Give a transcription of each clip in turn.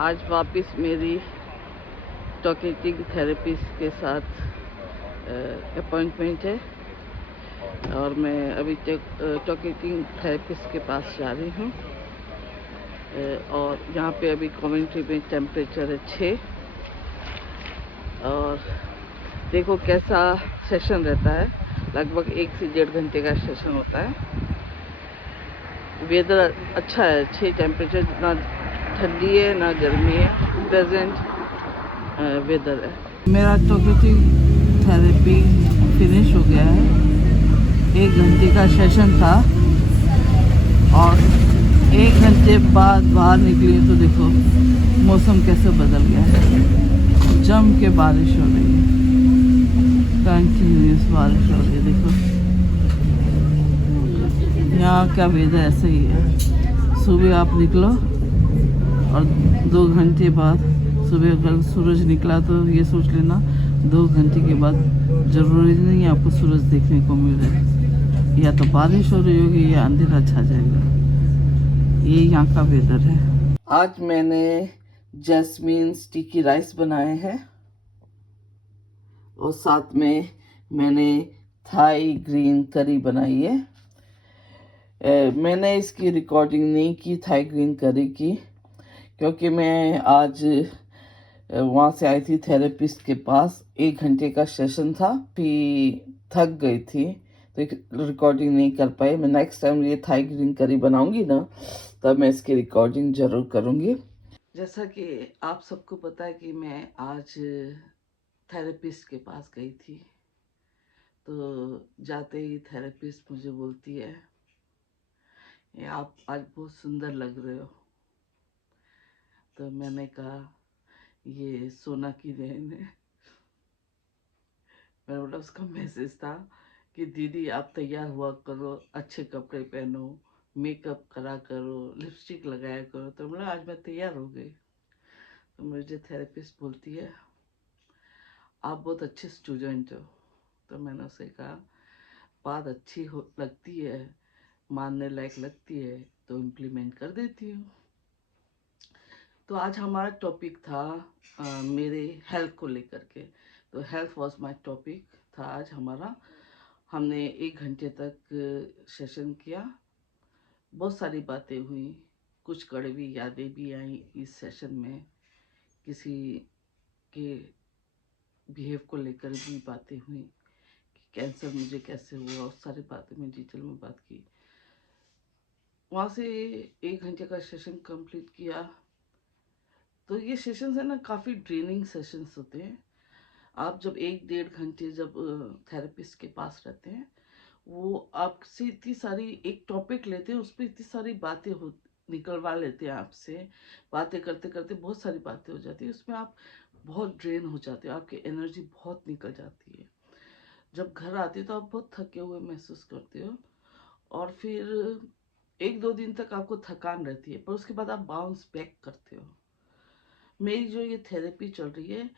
आज वापस मेरी टॉकेटिंग थेरेपिस्ट के साथ अपॉइंटमेंट है और मैं अभी टॉकेटिंग थेरेपिस्ट के पास जा रही हूँ। और यहाँ पे अभी कमेंट्री में टेम्परेचर है 6 और देखो कैसा सेशन रहता है। लगभग 1 से 1.5 घंटे का सेशन होता है। वेदर अच्छा है, 6 टेम्परेचर, ना ठंडी है ना गर्मी है, प्रेजेंट वेदर है। मेरा टॉकेटिव थेरेपी फिनिश हो गया है। 1 घंटे का सेशन था और 1 घंटे बाद बाहर निकली तो देखो मौसम कैसे बदल गया है। जम के बारिश हो रही है, कंटिन्यूस बारिश हो रही है। देखो यहाँ का वेदर ऐसा ही है। सुबह आप निकलो और 2 घंटे बाद सुबह अगर सूरज निकला तो ये सोच लेना 2 घंटे के बाद ज़रूरी नहीं आपको सूरज देखने को मिले, या तो बारिश हो रही होगी या अंधेरा छा जाएगा। ये यहाँ का वेदर है। आज मैंने जैस्मीन स्टिकी राइस बनाए हैं और साथ में मैंने थाई ग्रीन करी बनाई है। मैंने इसकी रिकॉर्डिंग नहीं की थाई ग्रीन करी की, क्योंकि मैं आज वहाँ से आई थी थेरेपिस्ट के पास। 1 घंटे का सेशन था, फिर थक गई थी तो रिकॉर्डिंग नहीं कर पाई। मैं नेक्स्ट टाइम ये थाई ग्रीन करी बनाऊंगी ना, तब मैं इसकी रिकॉर्डिंग जरूर करूंगी। जैसा कि आप सबको पता है कि मैं आज थेरेपिस्ट के पास गई थी, तो जाते ही थेरेपिस्ट मुझे बोलती है ये आप आज बहुत सुंदर लग रहे हो। तो मैंने कहा ये सोना की देन है। मैंने बोला, उसका मैसेज था कि दीदी आप तैयार हुआ करो, अच्छे कपड़े पहनो, मेकअप करा करो, लिपस्टिक लगाया करो। तो बोला आज मैं तैयार हो गई। तो मुझे थेरेपिस्ट बोलती है आप बहुत अच्छे स्टूडेंट हो। तो मैंने उसे कहा बात अच्छी हो लगती है, मानने लायक लगती है तो इम्प्लीमेंट कर देती हूँ। तो आज हमारा टॉपिक था मेरे हेल्थ को लेकर के। तो हेल्थ वाज माय टॉपिक था आज हमारा। हमने 1 घंटे तक सेशन किया, बहुत सारी बातें हुई, कुछ कड़वी यादें भी आई इस सेशन में। किसी के बिहेव को लेकर भी बातें हुई कि कैंसर मुझे कैसे हुआ, उस सारी बातें में डिटेल में बात की। वहाँ से 1 घंटे का सेशन कंप्लीट किया। तो ये सेशंस है ना, काफ़ी ड्रेनिंग सेशंस होते हैं। आप जब 1-1.5 घंटे जब थेरेपिस्ट के पास रहते हैं, वो आपसे इतनी सारी एक टॉपिक लेते हैं, उस पर इतनी सारी बातें हो निकलवा लेते हैं आपसे। बातें करते करते बहुत सारी बातें हो जाती है, उसमें आप बहुत ड्रेन हो जाते हो, आपकी एनर्जी बहुत निकल जाती है। जब घर आते हो तो आप बहुत थके हुए महसूस करते हो और फिर 1-2 दिन तक आपको थकान रहती है, पर उसके बाद आप बाउंस बैक करते हो। मेरी जो ये थेरेपी चल रही है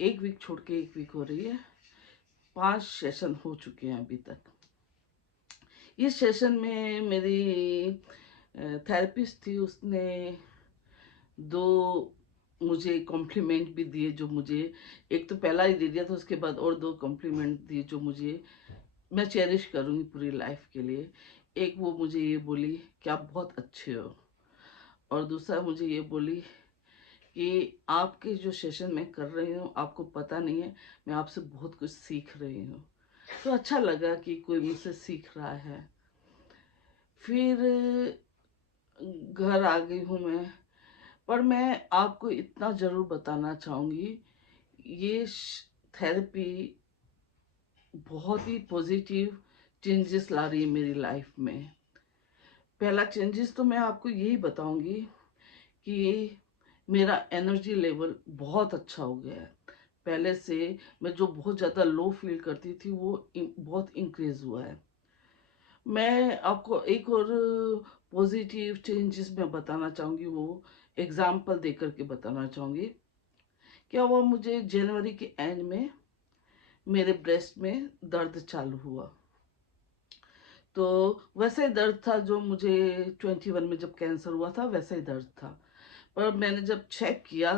1 वीक छोड़ के 1 वीक हो रही है। 5 सेशन हो चुके हैं अभी तक। इस सेशन में मेरी थेरेपिस्ट थी, उसने 2 मुझे कॉम्प्लीमेंट भी दिए, जो मुझे एक तो पहला ही दे दिया था, उसके बाद और 2 कॉम्प्लीमेंट दिए जो मुझे मैं चेरिश करूँगी पूरी लाइफ के लिए। एक वो मुझे ये बोली कि आप बहुत अच्छे हो, और दूसरा मुझे ये बोली कि आपके जो सेशन मैं कर रही हूँ आपको पता नहीं है, मैं आपसे बहुत कुछ सीख रही हूँ। तो अच्छा लगा कि कोई मुझसे सीख रहा है। फिर घर आ गई हूँ मैं, पर मैं आपको इतना ज़रूर बताना चाहूँगी, ये थेरेपी बहुत ही पॉजिटिव चेंजेस ला रही है मेरी लाइफ में। पहला चेंजेस तो मैं आपको यही बताऊंगी कि मेरा एनर्जी लेवल बहुत अच्छा हो गया है। पहले से मैं जो बहुत ज़्यादा लो फील करती थी वो बहुत इंक्रीज हुआ है। मैं आपको एक और पॉजिटिव चेंजेस मैं बताना चाहूँगी, वो एग्जाम्पल देकर के बताना चाहूँगी। क्या हुआ, मुझे जनवरी के एंड में मेरे ब्रेस्ट में दर्द चालू हुआ। तो वैसा ही दर्द था जो मुझे 21 में जब कैंसर हुआ था, वैसा ही दर्द था। और मैंने जब चेक किया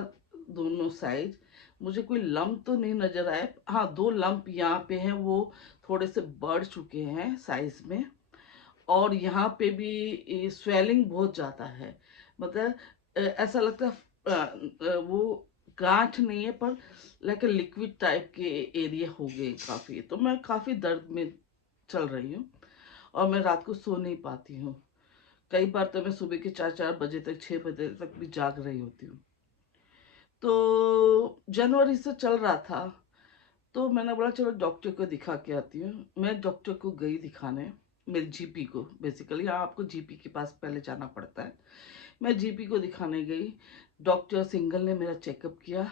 दोनों साइड, मुझे कोई लंप तो नहीं नजर आया। हाँ, 2 लंप यहाँ पे हैं, वो थोड़े से बढ़ चुके हैं साइज में। और यहाँ पे भी स्वेलिंग बहुत ज़्यादा है। मतलब ऐसा लगता है वो गांठ नहीं है, पर लाइक लिक्विड टाइप के एरिया हो गए काफ़ी। तो मैं काफ़ी दर्द में चल रही हूँ, और मैं रात को सो नहीं पाती हूँ। कई बार तो मैं सुबह के 4-4 बजे तक, 6 बजे तक भी जाग रही होती हूँ। तो जनवरी से चल रहा था, तो मैंने बोला चलो डॉक्टर को दिखा के आती हूँ। मैं डॉक्टर को गई दिखाने, मेरे जीपी को। बेसिकली यहाँ आपको जीपी के पास पहले जाना पड़ता है। मैं जीपी को दिखाने गई। डॉक्टर सिंगल ने मेरा चेकअप किया।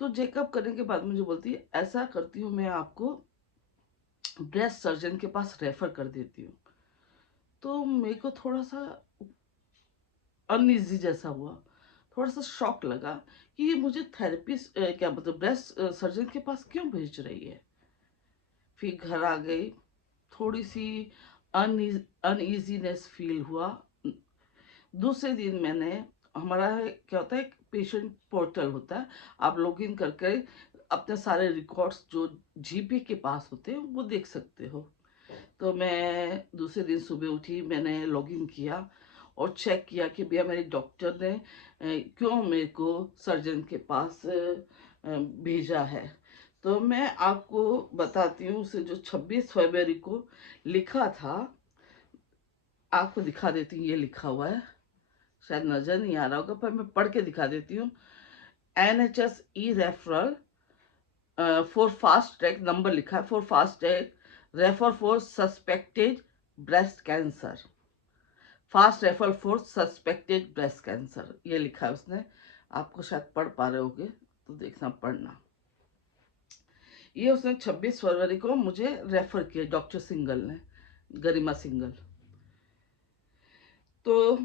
तो चेकअप करने के बाद मुझे बोलती है, ऐसा करती हूँ मैं आपको ब्रेस्ट सर्जन के पास रेफर कर देती हूँ। तो मेरे को थोड़ा सा अनइजी जैसा हुआ, थोड़ा सा शॉक लगा कि ये मुझे थेरेपिस्ट क्या मतलब ब्रेस्ट सर्जन के पास क्यों भेज रही है। फिर घर आ गई, थोड़ी सी अनईजीनेस फील हुआ। दूसरे दिन मैंने, हमारा क्या होता है, एक पेशेंट पोर्टल होता है, आप लॉग इन करके अपने सारे रिकॉर्ड्स जो जीपी के पास होते हैं वो देख सकते हो। तो मैं दूसरे दिन सुबह उठी, मैंने लॉग इन किया और चेक किया कि भैया मेरे डॉक्टर ने क्यों मेरे को सर्जन के पास भेजा है। तो मैं आपको बताती हूँ, उसे जो 26 फरवरी को लिखा था, आपको दिखा देती हूँ। ये लिखा हुआ है, शायद नजर नहीं आ रहा होगा, पर मैं पढ़ के दिखा देती हूँ। NHS E referral for fast track, number लिखा है, for fast track refer for suspected breast cancer, fast refer for suspected breast cancer, ये लिखा है उसने। आपको शायद पढ़ पा रहे होगे तो देखना, पढ़ना। ये उसने 26 फरवरी को मुझे रेफर किया, डॉक्टर सिंगल ने, गरिमा सिंगल। तो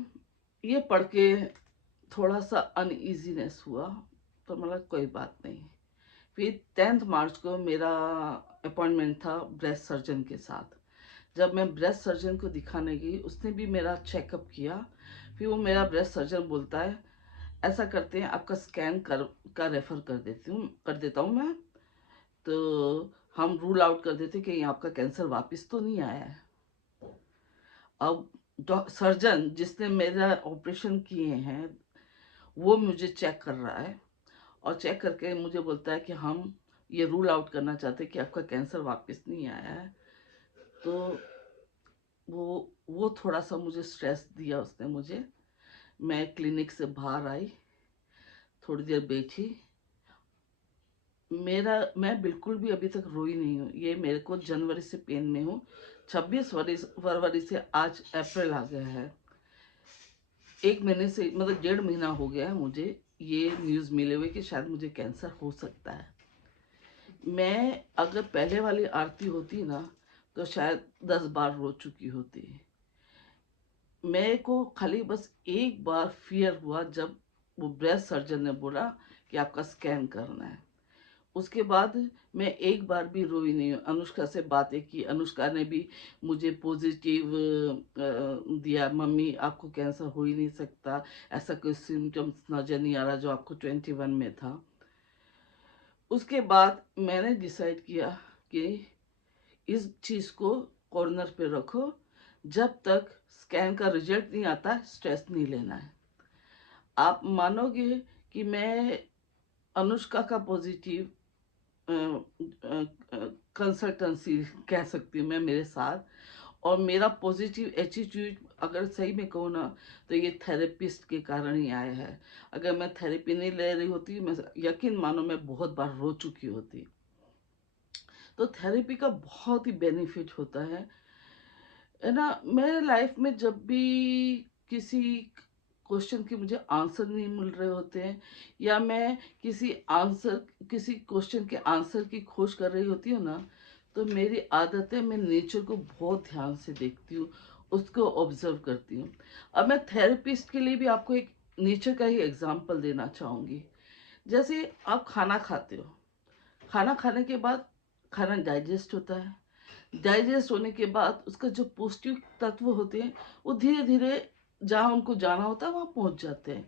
ये पढ़ के थोड़ा सा अनईजीनेस हुआ, तो मतलब कोई बात नहीं। फिर 10 मार्च को मेरा अपॉइंटमेंट था ब्रेस्ट सर्जन के साथ। जब मैं ब्रेस्ट सर्जन को दिखाने गई, उसने भी मेरा चेकअप किया। फिर वो मेरा ब्रेस्ट सर्जन बोलता है, ऐसा करते हैं आपका स्कैन का रेफर कर देता हूँ मैं। तो हम रूल आउट कर देते कि आपका कैंसर वापस तो नहीं आया है। अब सर्जन जिसने मेरा ऑपरेशन किए हैं वो मुझे चेक कर रहा है, और चेक करके मुझे बोलता है कि हम ये रूल आउट करना चाहते हैं कि आपका कैंसर वापस नहीं आया है। तो वो थोड़ा सा मुझे स्ट्रेस दिया उसने मुझे। मैं क्लिनिक से बाहर आई, थोड़ी देर बैठी। मैं बिल्कुल भी अभी तक रोई नहीं हूँ। ये मेरे को जनवरी से पेन में हूँ। 26 फरवरी से आज अप्रैल आ गया है, 1 महीने से, मतलब 1.5 महीना हो गया है मुझे ये न्यूज़ मिले हुए कि शायद मुझे कैंसर हो सकता है। मैं अगर पहले वाली आरती होती ना, तो शायद 10 बार रो चुकी होती। मेरे को खाली बस एक बार फियर हुआ जब वो ब्रेस्ट सर्जन ने बोला कि आपका स्कैन करना है। उसके बाद मैं एक बार भी रोई नहीं हूँ। अनुष्का से बातें की, अनुष्का ने भी मुझे पॉजिटिव दिया, मम्मी आपको कैंसर हो ही नहीं सकता, ऐसा कोई सिम्टम्स नजर नहीं आ रहा जो आपको 21 में था। उसके बाद मैंने डिसाइड किया कि इस चीज को कॉर्नर पे रखो, जब तक स्कैन का रिजल्ट नहीं आता स्ट्रेस नहीं लेना है। आप मानोगे कि मैं अनुष्का का पॉजिटिव कंसल्टेंसी कह सकती हूँ मैं मेरे साथ, और मेरा पॉजिटिव एटीट्यूड अगर सही में कहूँ ना, तो ये थेरेपिस्ट के कारण ही आया है। अगर मैं थेरेपी नहीं ले रही होती, मैं यकीन मानो मैं बहुत बार रो चुकी होती। तो थेरेपी का बहुत ही बेनिफिट होता है ना। मेरे लाइफ में जब भी किसी क्वेश्चन के मुझे आंसर नहीं मिल रहे होते हैं, या मैं किसी क्वेश्चन के आंसर की खोज कर रही होती हूँ ना, तो मेरी आदत है मैं नेचर को बहुत ध्यान से देखती हूँ, उसको ऑब्जर्व करती हूँ। अब मैं थेरेपिस्ट के लिए भी आपको एक नेचर का ही एग्जांपल देना चाहूँगी। जैसे आप खाना खाते हो, खाना खाने के बाद खाना डाइजेस्ट होता है। डाइजेस्ट होने के बाद उसका जो पौष्टिक तत्व होते हैं वो धीरे धीरे जहाँ उनको जाना होता है वहाँ पहुँच जाते हैं।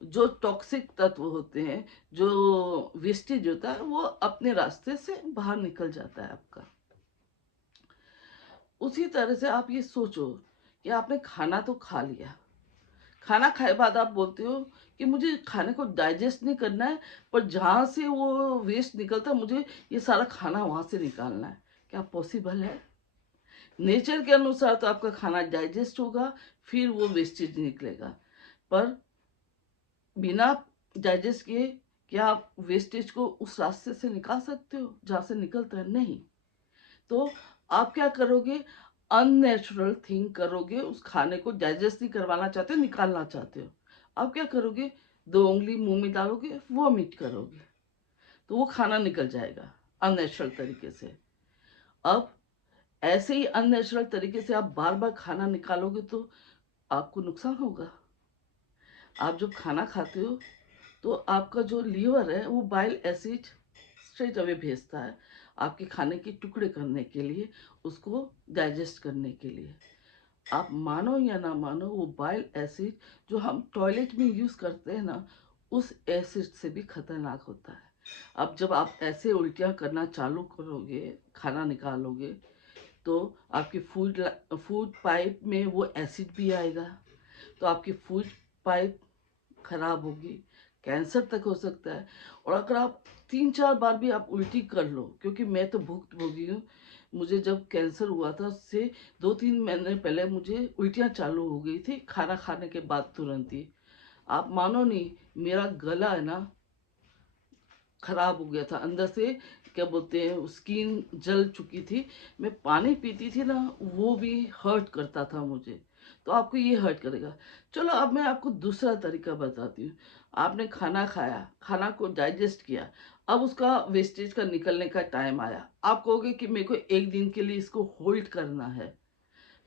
जो टॉक्सिक तत्व होते हैं, जो वेस्टेज होता है, वो अपने रास्ते से बाहर निकल जाता है आपका। उसी तरह से आप ये सोचो कि आपने खाना तो खा लिया, खाना खाए बाद आप बोलते हो कि मुझे खाने को डाइजेस्ट नहीं करना है, पर जहाँ से वो वेस्ट निकलता है मुझे ये सारा खाना वहाँ से निकालना है। क्या पॉसिबल है? नेचर के अनुसार तो आपका खाना डाइजेस्ट होगा, फिर वो वेस्टेज निकलेगा। पर बिना डाइजेस्ट किए क्या आप वेस्टेज को उस रास्ते से निकाल सकते हो जहाँ से निकलता है? नहीं। तो आप क्या करोगे? अननेचुरल थिंग करोगे, उस खाने को डाइजेस्ट नहीं करवाना चाहते हो, निकालना चाहते हो। आप क्या करोगे? 2 उंगली मुंह में डालोगे, वॉमिट करोगे, तो वो खाना निकल जाएगा अननेचुरल तरीके से। अब ऐसे ही अननेचुरल तरीके से आप बार बार खाना निकालोगे तो आपको नुकसान होगा। आप जब खाना खाते हो तो आपका जो लीवर है वो बाइल एसिड स्ट्रेट अवे भेजता है आपके खाने के टुकड़े करने के लिए, उसको डाइजेस्ट करने के लिए। आप मानो या ना मानो, वो बाइल एसिड जो हम टॉयलेट में यूज़ करते हैं ना, उस एसिड से भी खतरनाक होता है। अब जब आप ऐसे उल्टियाँ करना चालू करोगे, खाना निकालोगे, तो आपकी फूड पाइप में वो एसिड भी आएगा, तो आपकी फूड पाइप खराब होगी, कैंसर तक हो सकता है। और अगर आप 3-4 बार भी आप उल्टी कर लो, क्योंकि मैं तो भुक्तभोगी हूँ, मुझे जब कैंसर हुआ था उससे 2-3 महीने पहले मुझे उल्टियाँ चालू हो गई थी खाना खाने के बाद तुरंत ही। आप मानो नहीं, मेरा गला है ना खराब हो गया था अंदर से, क्या बोलते हैं, स्किन जल चुकी थी। मैं पानी पीती थी ना, वो भी हर्ट करता था मुझे। तो आपको ये हर्ट करेगा। चलो अब मैं आपको दूसरा तरीका बताती हूँ। आपने खाना खाया, खाना को डाइजेस्ट किया, अब उसका वेस्टेज का निकलने का टाइम आया। आप कहोगे कि मेरे को 1 दिन के लिए इसको होल्ड करना है।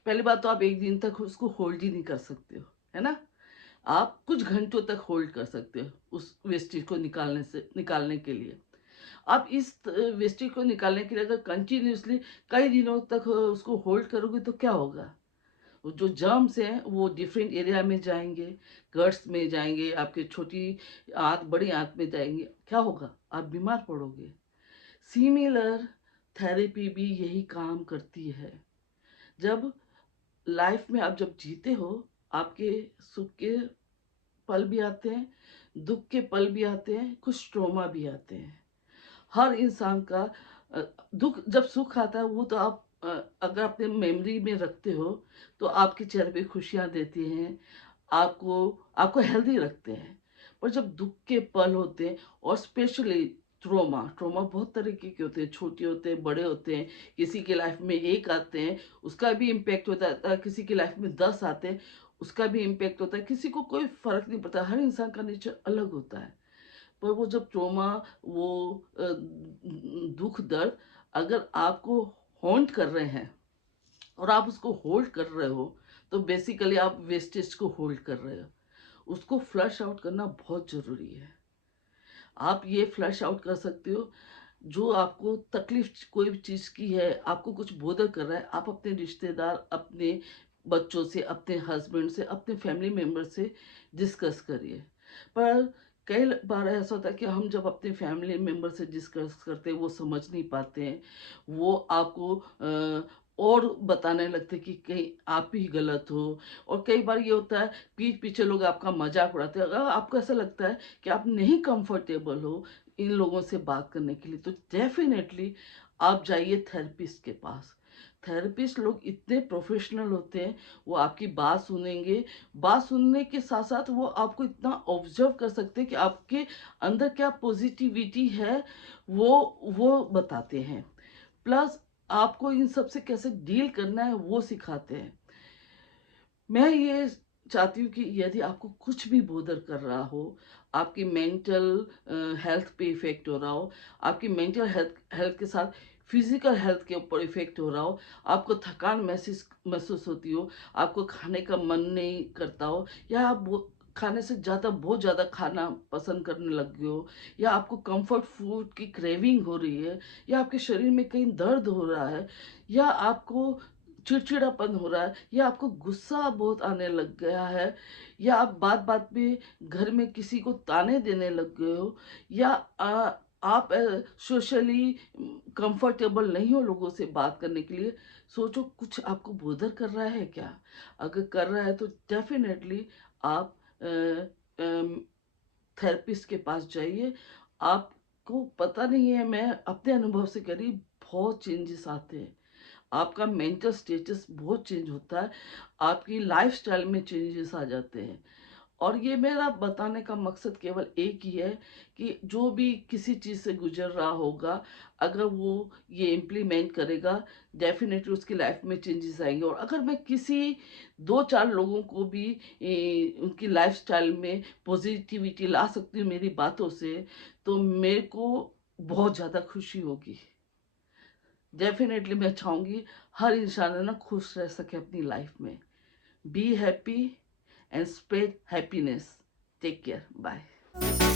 पहली बात तो आप 1 दिन तक उसको होल्ड ही नहीं कर सकते हो, है ना? आप कुछ घंटों तक होल्ड कर सकते हो उस वेस्टेज को निकालने के लिए। आप इस वेस्टेज को निकालने के लिए अगर कंटिन्यूअसली कई दिनों तक उसको होल्ड करोगे तो क्या होगा? वो जो जर्म्स हैं वो डिफरेंट एरिया में जाएंगे, गट्स में जाएंगे, आपके छोटी आंत बड़ी आंत में जाएंगे। क्या होगा? आप बीमार पड़ोगे। सिमिलर थेरेपी भी यही काम करती है। जब लाइफ में आप जब जीते हो, आपके सुख के पल भी आते हैं, दुख के पल भी आते हैं, कुछ ट्रॉमा भी आते हैं। हर इंसान का अ, दुख जब सुख आता है वो तो आप अगर अपने मेमोरी में रखते हो तो आपके चेहरे पे खुशियाँ देती हैं, आपको आपको हेल्दी रखते हैं। पर जब दुख के पल होते हैं, और स्पेशली ट्रॉमा ट्रॉमा बहुत तरीके के होते हैं, छोटे होते हैं, बड़े होते हैं। किसी के लाइफ में एक आते हैं, उसका भी इम्पेक्ट होता है, किसी की लाइफ में 10 आते हैं, उसका भी इम्पेक्ट होता है। किसी को कोई फर्क नहीं पड़ता, हर इंसान का नेचर अलग होता है। पर वो जब ट्रॉमा, वो दुख दर्द अगर आपको हॉन्ट कर रहे हैं और आप उसको होल्ड कर रहे हो, तो बेसिकली आप वेस्टेज को होल्ड कर रहे हो। उसको फ्लश आउट करना बहुत ज़रूरी है। आप ये फ्लश आउट कर सकते हो, जो आपको तकलीफ कोई भी चीज़ की है, आपको कुछ बोदर कर रहा है, आप अपने रिश्तेदार, अपने बच्चों से, अपने हस्बैंड से, अपने फैमिली मेम्बर से डिस्कस करिए। पर कई बार ऐसा होता है कि हम जब अपने फैमिली मेम्बर से डिस्कस करते हैं वो समझ नहीं पाते हैं, वो आपको और बताने लगते हैं कि कहीं आप ही गलत हो। और कई बार ये होता है, पीठ पीछे लोग आपका मजाक उड़ाते हैं। अगर आपको ऐसा लगता है कि आप नहीं कंफर्टेबल हो इन लोगों से बात करने के लिए, तो डेफिनेटली आप जाइए थेरेपिस्ट के पास। थेरेपिस्ट लोग इतने प्रोफेशनल होते हैं, वो आपकी बात सुनेंगे। बात सुनने के साथ साथ वो आपको इतना ऑब्जर्व कर सकते हैं कि आपके अंदर क्या पॉजिटिविटी है, वो बताते हैं। प्लस आपको इन सब से कैसे डील करना है वो सिखाते हैं। मैं ये चाहती हूँ कि यदि आपको कुछ भी बोदर कर रहा हो, आपकी मेंटल हेल्थ पे इफ़ेक्ट हो रहा हो, आपकी मेंटल हेल्थ हेल्थ के साथ फिज़िकल हेल्थ के ऊपर इफ़ेक्ट हो रहा हो, आपको थकान महसूस होती हो, आपको खाने का मन नहीं करता हो, या आप खाने से ज़्यादा बहुत ज़्यादा खाना पसंद करने लग गए हो, या आपको कंफर्ट फूड की क्रेविंग हो रही है, या आपके शरीर में कहीं दर्द हो रहा है, या आपको चिड़चिड़ापन हो रहा है, या आपको गुस्सा बहुत आने लग गया है, या आप बात बात पे घर में किसी को ताने देने लग गए हो, या आप सोशली कंफर्टेबल नहीं हो लोगों से बात करने के लिए, सोचो कुछ आपको बोदर कर रहा है क्या। अगर कर रहा है तो डेफिनेटली आप थेरेपिस्ट के पास जाइए। आपको पता नहीं है, मैं अपने अनुभव से करी, बहुत चेंजेस आते हैं, आपका मेंटल स्टेटस बहुत चेंज होता है, आपकी लाइफस्टाइल में चेंजेस आ जाते हैं। और ये मेरा बताने का मकसद केवल एक ही है कि जो भी किसी चीज़ से गुजर रहा होगा, अगर वो ये इम्प्लीमेंट करेगा, डेफिनेटली उसकी लाइफ में चेंजेस आएंगे। और अगर मैं किसी 2-4 लोगों को भी उनकी लाइफस्टाइल में पॉजिटिविटी ला सकती हूँ मेरी बातों से, तो मेरे को बहुत ज़्यादा खुशी होगी। डेफिनेटली मैं चाहूँगी हर इंसान है ना खुश रह सके अपनी लाइफ में। Be happy and spread happiness. Take care. Bye.